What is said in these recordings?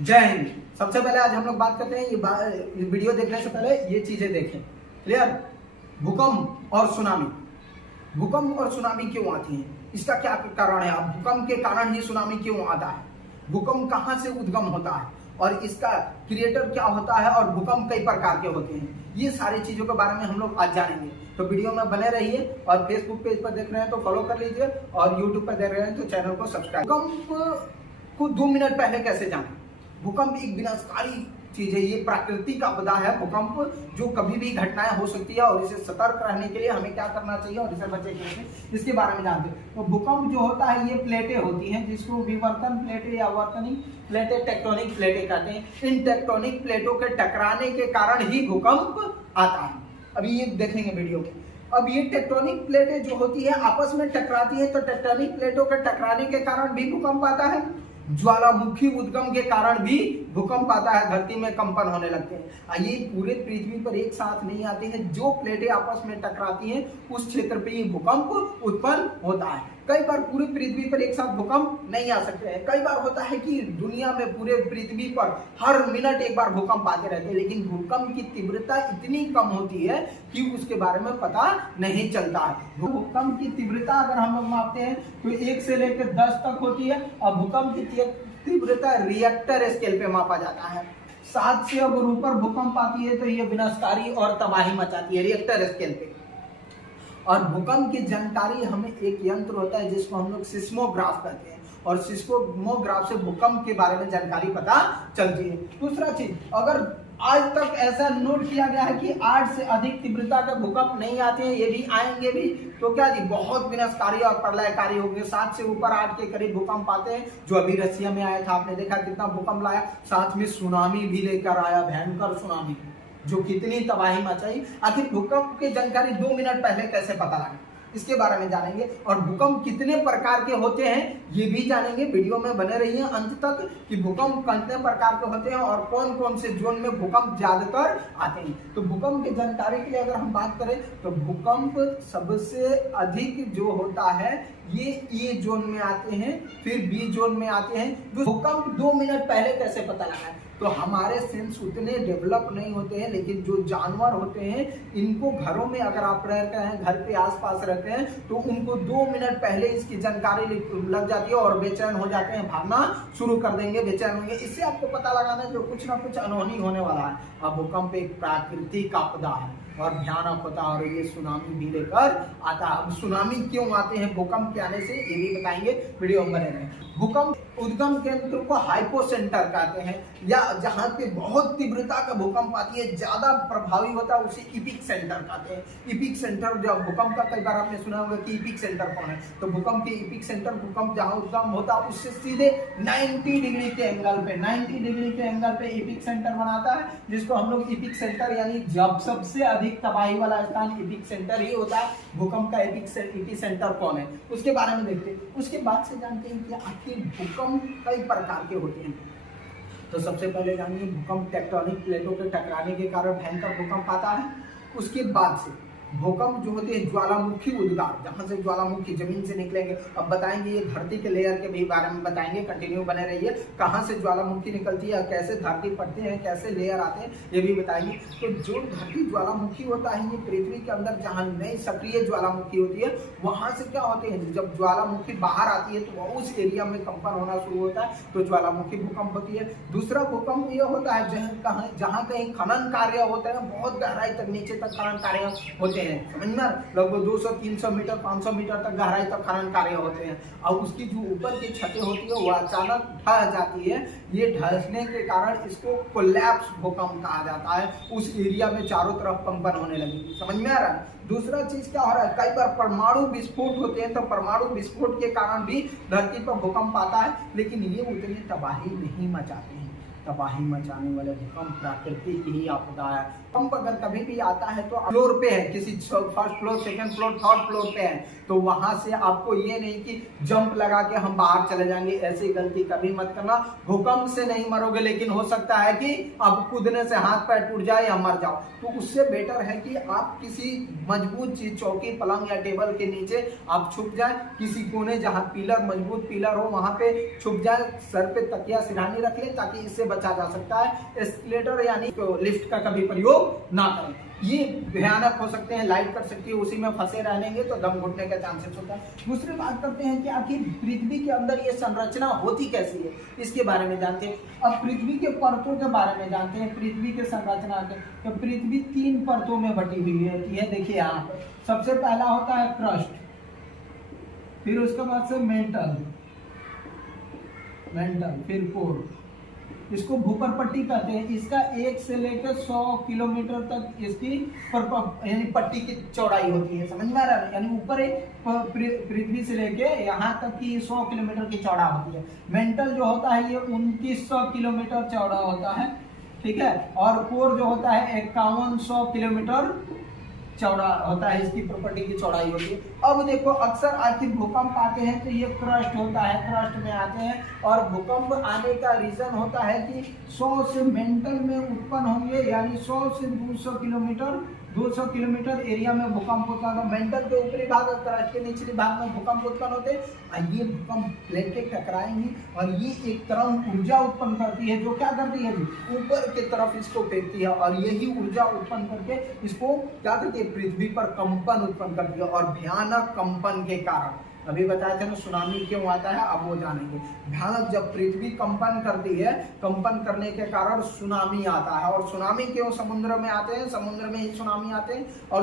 जय हिंद। सबसे पहले आज हम लोग बात करते हैं ये वीडियो देखने से पहले ये चीजें देखें। क्लियर? भूकंप और सुनामी। भूकंप और सुनामी क्यों आती है, इसका क्या कारण है? अब भूकंप के कारण ही सुनामी क्यों आता है? भूकंप कहाँ से उद्गम होता है और इसका क्रिएटर क्या होता है और भूकंप कई प्रकार के होते हैं, ये सारी चीजों के बारे में हम लोग आज जानेंगे। तो वीडियो में बने रहिए और फेसबुक पेज पर देख रहे हैं तो फॉलो कर लीजिए और यूट्यूब पर देख रहे हैं तो चैनल को सब्सक्राइब। भूकंप को 2 मिनट पहले कैसे जाने? भूकंप एक विनाशकारी चीज है, ये प्राकृतिक आपदा है। भूकंप जो कभी भी घटनाएं हो सकती है और इसे सतर्क रहने के लिए हमें क्या करना चाहिए और इसे बचे कैसे, इसके बारे में जानते हैं। तो भूकंप जो होता है ये प्लेटें होती हैं जिसको विवर्तन प्लेटें या वर्तनिक प्लेटें, टेक्टोनिक प्लेटें कहते हैं। इन टेक्टोनिक प्लेटों के टकराने के कारण ही भूकंप आता है। अभी ये देखेंगे वीडियो में। अब ये टेक्टोनिक प्लेटें जो होती है आपस में टकराती है, तो टेक्टोनिक प्लेटों के टकराने के कारण भी भूकंप आता है। ज्वालामुखी उद्गम के कारण भी भूकंप आता है, धरती में कंपन होने लगते हैं। ये पूरे पृथ्वी पर एक साथ नहीं आते हैं, जो प्लेटें आपस में टकराती हैं उस क्षेत्र पे ये भूकंप उत्पन्न होता है। कई बार पूरी पृथ्वी पर एक साथ भूकंप नहीं आ सकते हैं। कई बार होता है कि दुनिया में पूरे पृथ्वी पर हर मिनट एक बार भूकंप आते रहते हैं, लेकिन भूकंप की तीव्रता इतनी कम होती है कि उसके बारे में पता नहीं चलता है। भूकंप की तीव्रता अगर हम लोग मापते हैं तो 1 से लेकर 10 तक होती है और भूकंप की तीव्रता रिएक्टर स्केल पे मापा जाता है। 7 से अगर ऊपर भूकंप आती है तो ये विनाशकारी और तबाही मचाती है रिएक्टर स्केल पे। और भूकंप की जानकारी हमें एक यंत्र होता है जिसको हम लोग सिस्मोग्राफ कहते हैं, और सिस्मोग्राफ से भूकंप के बारे में जानकारी पता चलती है। दूसरा चीज, अगर आज तक ऐसा नोट किया गया है कि 8 से अधिक तीव्रता के भूकंप नहीं आते हैं, ये भी आएंगे भी तो क्या जी बहुत विनाशकारी और प्रलयकारी होंगे। 7 से ऊपर 8 के करीब भूकंप आते हैं, जो अभी रशिया में आया था, आपने देखा कितना भूकंप लाया। साथ में सुनामी भी लेकर आया, भयंकर सुनामी जो कितनी तबाही मचाई। आखिर भूकंप की जानकारी 2 मिनट पहले कैसे पता लगा, इसके बारे में जानेंगे। और भूकंप कितने प्रकार के होते हैं ये भी जानेंगे। वीडियो में बने रहिए अंत तक कि भूकंप कितने प्रकार के होते हैं और कौन कौन से जोन में भूकंप ज्यादातर आते हैं। तो भूकंप की जानकारी के लिए अगर हम बात करें तो भूकंप सबसे अधिक जो होता है ये ए जोन में आते हैं, फिर बी जोन में आते हैं। भूकंप 2 मिनट पहले कैसे पता लगा है? तो हमारे सेंस उतने डेवलप नहीं होते हैं, लेकिन जो जानवर होते हैं इनको घरों में अगर आप रहते हैं, घर के आसपास रहते हैं, तो उनको 2 मिनट पहले इसकी जानकारी लग जाती है और बेचैन हो जाते हैं, भागना शुरू कर देंगे, बेचैन होंगे। इससे आपको पता लगाना है जो कुछ ना कुछ अनहोनी होने वाला है। अब भूकंप एक प्राकृतिक आपदा है और भयानक होता है और ये सुनामी भी लेकर आता है। अब सुनामी क्यों आते हैं भूकंप के आने से, ये भी बताएंगे, वीडियो में बने रहें। भूकंप उद्गम केंद्र को हाइपोसेंटर कहते हैं, या जहां पे बहुत तीव्रता का भूकंप आती है, ज्यादा प्रभावी होता है, उसे इपिक सेंटर कहते हैं। इपिक सेंटर जब भूकंप का, कई बार आपने सुना होगा कि इपिक सेंटर कौन है, तो भूकंप के इपिक सेंटर, भूकंप जहां उद्गम होता है उससे सीधे 90 डिग्री के एंगल पे, 90 डिग्री के एंगल पे इपिक सेंटर बनाता है, जिसको हम लोग इपिक सेंटर यानी जब सबसे अधिक तबाही वाला स्थान इपिक सेंटर ही होता है। भूकंप का इपिक सेंटर कौन है उसके बारे में देखते हैं। उसके बाद से जानते हैं कि आखिर भूकंप कई प्रकार के होते हैं। तो सबसे पहले जानिए भूकंप टेक्टोनिक प्लेटों के टकराने के कारण भयंकर भूकंप आता है। उसके बाद से भूकंप जो होते हैं ज्वालामुखी उद्गार, जहां से ज्वालामुखी जमीन से निकलेंगे। अब बताएंगे ये धरती के लेयर के भी बारे में बताएंगे, कंटिन्यू बने रहिए। कहां से ज्वालामुखी निकलती है, कैसे धरती पड़ते हैं, कैसे लेयर आते हैं, ये भी बताएंगे। तो जो धरती ज्वालामुखी होता है ये पृथ्वी के अंदर जहां नई सक्रिय ज्वालामुखी होती है वहां से क्या होते हैं, जब ज्वालामुखी बाहर आती है तो उस एरिया में कंपन होना शुरू होता है, तो ज्वालामुखी भूकंप होती है। दूसरा भूकंप ये होता है जहां कहीं खनन कार्य होते हैं, बहुत गहराई तक नीचे तक खनन कार्य होते हैं, समझना, लगभग 200-300 मीटर 500 मीटर तक गहराई तक खनन कार्य होते हैं। और उसकी जो ऊपर की छतें होती है वो अचानक ढह जाती है। ये ढहने के कारण इसको कोलैप्स भूकंप कहा जाता है। उस एरिया में चारों तरफ कंपन होने लगी, समझ में आ रहा है। दूसरा चीज क्या हो रहा है, कई बार परमाणु विस्फोट होते हैं, तो परमाणु विस्फोट के कारण भी धरती पर भूकंप आता है, लेकिन ये उतनी तबाही नहीं मचाते हैं। तबाही मचाने वाले भूकंप प्राकृतिक ही आपदा है। भूकंप अगर कभी भी आता है तो फ्लोर पे है, किसी first floor, second floor, third floor पे है, तो वहां से आपको ये नहीं कि जंप लगा के हम बाहर चले जाएंगे, ऐसी गलती कभी मत करना। भूकंप से नहीं मरोगे, लेकिन हो सकता है कि आप कूदने से हाथ पैर टूट जाए या मर जाओ। तो उससे बेटर है कि आप किसी मजबूत चीज, चौकी, पलंग या टेबल के नीचे आप छुप जाए, किसी कोने जहां पिलर, मजबूत पिलर हो वहां पे छुप जाए, सर पे तकिया सिरहानी रख ले ताकि इससे बचा जा सकता है। एस्केलेटर यानी लिफ्ट का कभी प्रयोग ना करें, ये भयानक हो सकते हैं, लाइट कर सकती है, उसी में फंसे रहेंगे तो दम घुटने का चांसेस होता है। दूसरी बात करते हैं कि आखिर पृथ्वी के अंदर ये संरचना होती कैसी है, इसके बारे में जानते हैं। अब पृथ्वी के परतों के बारे में जानते हैं, पृथ्वी के संरचना के। तो पृथ्वी 3 परतों में बटी हुई होती है। देखिए यहाँ पर सबसे पहला होता है क्रस्ट, फिर उसके बाद से मेंटल, फिर कोर, इसको भूपर पट्टी कहते हैं। इसका 1 से लेकर 100 किलोमीटर तक इसकी यानी पट्टी की चौड़ाई होती है, समझ में आ रहा है। यानी ऊपर एक पृथ्वी से लेके यहाँ तक की 100 किलोमीटर की चौड़ा होती है। मेंटल जो होता है ये 2900 किलोमीटर चौड़ा होता है, ठीक है। और कोर जो होता है 5100 किलोमीटर चौड़ा होता है, इसकी प्रॉपर्टी की चौड़ाई होती है। अब देखो अक्सर आखिर भूकंप आते हैं तो ये क्रस्ट होता है, क्रस्ट में आते हैं। और भूकंप आने का रीजन होता है कि 100 से मेंटल में उत्पन्न होंगे, यानी 100 से 200 किलोमीटर एरिया में भूकंप होता है। मेंटल के ऊपरी भाग और क्रस्ट के निचले भाग में भूकंप उत्पन्न होते हैं। ये भूकंप प्लेटें टकराएंगी और ये एक तरह ऊर्जा उत्पन्न करती है, जो क्या करती है, ऊपर की तरफ इसको फेंकती है। और यही ऊर्जा उत्पन्न करके इसको क्या करती है, पृथ्वी पर कंपन उत्पन्न करती है। और भयानक कंपन के कारण, अभी बताया था ना सुनामी क्यों आता है, अब वो जानेंगे। भयानक जब पृथ्वी कंपन करती है, कंपन करने के कारण सुनामी आता है। और सुनामी क्यों समुद्र में आते हैं, समुद्र में ही सुनामी आते हैं। और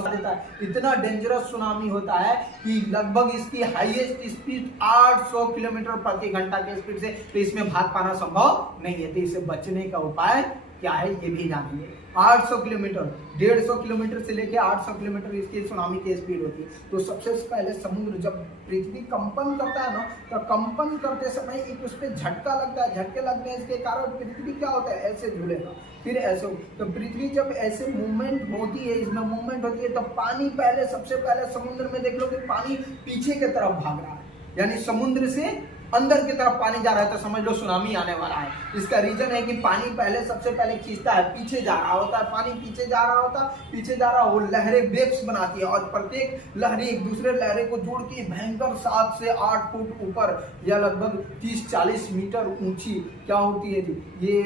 इतना डेंजरस सुनामी होता है कि लगभग इसकी हाईएस्ट स्पीड 800 किलोमीटर प्रति घंटा के स्पीड से, तो इसमें भाग पाना संभव नहीं है। तो इसे बचने का उपाय क्या है ये भी जानेंगे। 800 किलोमीटर, 150 किलोमीटर से लेकर 800 किलोमीटर इसकी सुनामी की स्पीड होती है। तो सबसे पहले समुद्र जब पृथ्वी कंपन करता है ना, तो कंपन करते समय एक उस पर झटका लगता है। झटके लगने के कारण पृथ्वी क्या होता है, ऐसे झूलेगा, फिर ऐसे। तो पृथ्वी जब ऐसे मूवमेंट होती है, इसमें मूवमेंट होती है, तो पानी पहले, सबसे पहले समुद्र में देख लो कि पानी पीछे की तरफ भाग रहा है, यानी समुद्र से अंदर की तरफ पानी जा रहा है, तो समझ लो सुनामी आने वाला है। इसका रीजन है कि पानी पहले, सबसे पहले खींचता है, पीछे जा रहा होता है, पानी पीछे जा रहा होता है, पीछे जा रहा, वो लहरें वेव्स बनाती है। और प्रत्येक लहरें एक दूसरे लहरें को जोड़ के भयंकर 7 से 8 फुट ऊपर या लगभग 30-40 मीटर ऊंची क्या होती है, ये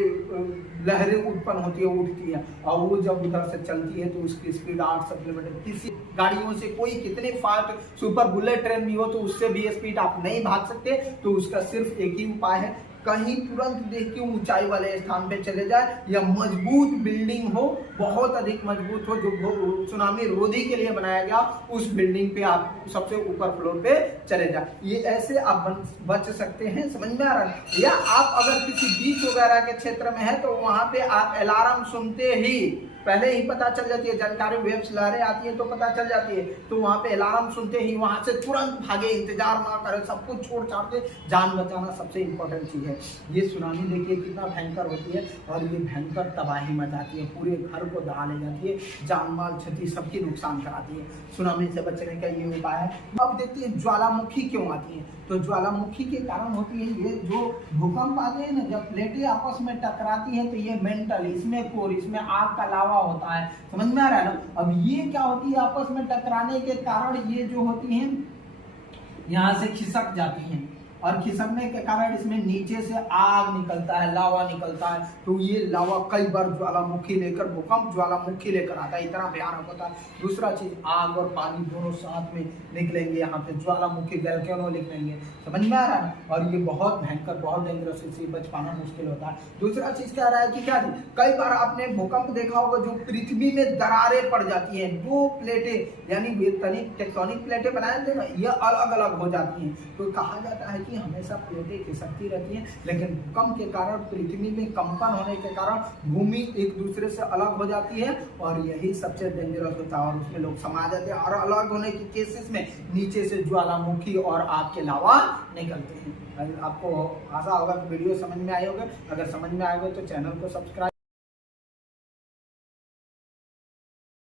लहरें उत्पन्न होती है, उठती है। और वो जब उधर से चलती है तो उसकी स्पीड 800 किलोमीटर। किसी गाड़ियों से कोई कितने फास्ट सुपर बुलेट ट्रेन भी हो तो उससे भी स्पीड आप नहीं भाग सकते। तो उसका सिर्फ एक ही उपाय है, कहीं तुरंत देख के ऊंचाई वाले स्थान पे चले जाए, या मजबूत बिल्डिंग हो, बहुत अधिक मजबूत हो, जो सुनामी रोधी के लिए बनाया गया, उस बिल्डिंग पे आप सबसे ऊपर फ्लोर पे चले जाए। ये ऐसे आप बच सकते हैं, समझ में आ रहा है। या आप अगर किसी बीच वगैरह के क्षेत्र में है तो वहां पे आप अलार्म सुनते ही पहले ही पता चल जाती है, जानकारी, वेव्स लहरें आती है तो पता चल जाती है। तो वहां पे अलार्म सुनते ही वहां से तुरंत भागे, इंतजार ना करें, सब कुछ छोड़ छाड़ के जान बचाना सबसे इंपॉर्टेंट चीज है। ये सुनामी देखिए कितना भयंकर होती है, और ये भयंकर तबाही मचाती है, पूरे घर को दहा ले जाती है, जान माल क्षति सबकी नुकसान कराती है। सुनामी से बचने का ये उपाय है। अब देखते हैं ज्वालामुखी क्यों आती है। तो ज्वालामुखी के कारण होती है ये, जो भूकंप आते हैं ना, जब प्लेटें आपस में टकराती हैं तो ये मेंटल, इसमें कोर, इसमें आग का लावा होता है, समझ में आ रहा है ना। अब ये क्या होती है, आपस में टकराने के कारण ये जो होती हैं यहाँ से खिसक जाती हैं, और खिसकने के कारण इसमें नीचे से आग निकलता है, लावा निकलता है। तो ये लावा कई बार ज्वालामुखी लेकर, भूकंप ज्वालामुखी लेकर आता है, इतना भयानक होता है। दूसरा चीज, आग और पानी दोनों साथ में निकलेंगे, यहाँ पे ज्वालामुखी वोल्केनो निकलेंगे, समझ में आ रहा है। और ये बहुत भयंकर, बहुत डेंजरस, इससे बच पाना मुश्किल होता है। दूसरा चीज क्या रहा है कि क्या, कई बार आपने भूकंप देखा होगा जो पृथ्वी में दरारें पड़ जाती है, 2 प्लेटें यानी टेक्टोनिक प्लेटें बनाए थे ना, ये अलग अलग हो जाती हैं। तो कहा जाता है कि हमेशा प्लेटें खिसकती रहती हैं, लेकिन भूकंप के कारण, पृथ्वी में कंपन होने के कारण भूमि एक दूसरे से अलग हो जाती है, और यही सबसे डेंजरस होता है, और उसमें लोग समा जाते हैं। और अलग होने के केसेस में नीचे से ज्वालामुखी और आग के लावा निकलते हैं। आपको आशा होगा कि वीडियो समझ में आई होगा। अगर समझ में आएगा तो चैनल को सब्सक्राइब